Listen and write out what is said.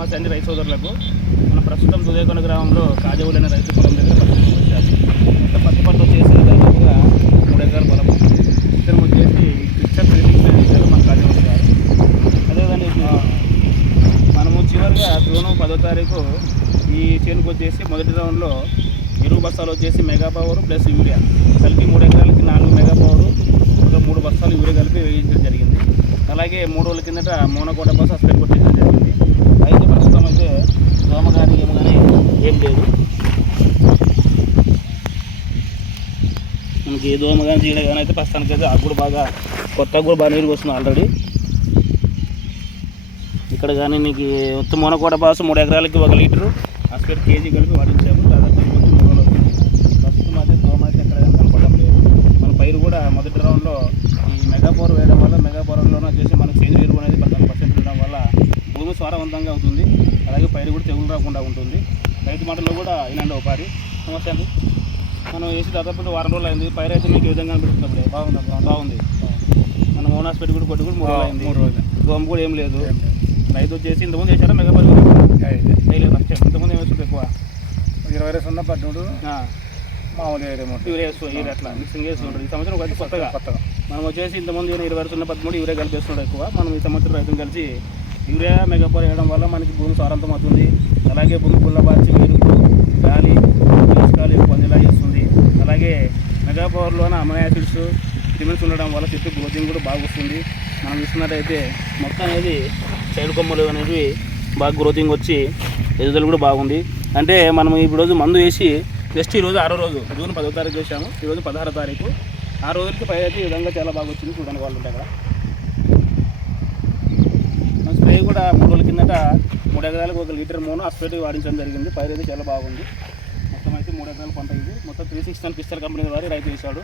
నమస్తే అండి రైతు సోదరులకు. మన ప్రస్తుతం దుదేకొండ గ్రామంలో కాజవులైన రైతు పొలం దగ్గర పరిస్థితి వచ్చారు. మొత్తం పత్తి పంట వచ్చేసి దాదాపుగా 3 ఎకరాల పొలం. ఇతను వచ్చేసి పిక్చర్ 369 మన కాజవు గారు. అదేవిధంగా మనము చివరిగా జూన్ 10వ తారీఖు ఈ చేనుకు వచ్చేసి మొదటి రౌండ్లో ఎరువు బస్తాలు వచ్చేసి మెగా పవర్ ప్లస్ యూరియా కలిపి 3 ఎకరాలకి 4 మెగా పవర్ ఒక 3 బస్తాలు యూరియా కలిపి వేయించడం జరిగింది. అలాగే 3 రోజుల కిందట మోనకోట బస్సు స్ప్రే కొట్టడం జరిగింది. అయితే ప్రస్తుతం అయితే దోమ కానీ ఏమో కానీ ఏం లేదు. మనకి దోమ కానీ చీడ కానీ అయితే ప్రస్తుతానికి అయితే ఆకు కూడా బాగా కొత్తగా కూడా బాగా నీరు వస్తుంది ఆల్రెడీ. ఇక్కడ కానీ నీకు మొత్తం మోనకోట బస్సు 3 ఎకరాలకి 1 లీటరు స్ప్రే కేజీ కలిపి వాడించాము. దాదాపు 3 రోజులు అవుతుంది. ప్రస్తుతం అయితే దోమ అయితే ఎక్కడ కానీ కనపడడం లేదు. మన పైరు కూడా మొదటి రౌండ్లో ఈ మెగా పవర్ వేయడం వల్ల మెగా పవర్లోనే వచ్చేసి మనకు సేంద్రియ ఎరువు అనేది 14% ఉండడం వల్ల భూమి సారవంతంగా అవుతుంది. అలాగే పైరు కూడా తెగులు రాకుండా ఉంటుంది. రైతు మాటల్లో కూడా ఇలాంటి ఒకసారి సమస్య అండి. మనం వేసి దాదాపు వారం రోజులు అయింది. పైరు అయితే మీకు ఏ విధంగా అనిపిస్తుంది? బాగుంది. మనం ఓన్ హాస్పిటల్ కూడా కొట్టి కూడా 3 రోజులు అయింది. 3 రోజులు దోమ కూడా ఏం లేదు. రైతు వచ్చేసి ఇంతకుముందు చేశారా మెగా పవర్? ఇంతకుముందు ఏం వేస్తుంది? ఎక్కువ 20-0-13 మామూలు యూరియా అట్లా మిక్సింగ్ వేస్తుంటారు. ఈ సంవత్సరం అయితే కొత్తగా మనం వచ్చేసి ఇంతకుముందు 20-0-13 యూరియా కలిపి వేస్తున్నాడు ఎక్కువ. మనం ఈ సంవత్సరం రైతులు కలిసి యూరియా మెగా పవర్ వేయడం వల్ల మనకి భూమి సారంతం అవుతుంది. అలాగే భూమి పుల్లబార్చి వేరు గాలి పోషకాలు ఎక్కువ అందేలా చేస్తుంది. అలాగే మెగా పవర్లోన అమైనో యాసిడ్స్ విటమిన్స్ ఉండడం వల్ల చెట్టు గ్రోతింగ్ కూడా బాగా వస్తుంది. మనం చూస్తున్నట్టయితే మొత్తం అనేది సైడ్ కొమ్మలు అనేవి బాగా గ్రోతింగ్ వచ్చి ఎదుగుదల కూడా బాగుంది. అంటే మనం ఈరోజు మందు వేసి జస్ట్ ఈరోజు 6వ రోజు జూన్ 10వ తారీఖు చేసాము. ఈరోజు 16వ తారీఖు. 6 రోజులకి పై అయితే ఈ విధంగా చాలా బాగా వచ్చింది. చూడండి వాళ్ళు ఉంటాయి కదా. మన స్ప్రే కూడా 3 రోజుల కిందట 3 ఎకరాలకు 1 లీటర్ మోనో ఆ స్ప్రే వాడించడం జరిగింది. పైరు అయితే చాలా బాగుంది. మొత్తం అయితే 3 ఎకరాల పంట ఇది. మొత్తం 369 పిస్టల్ కంపెనీ వారి రైతు వేశాడు.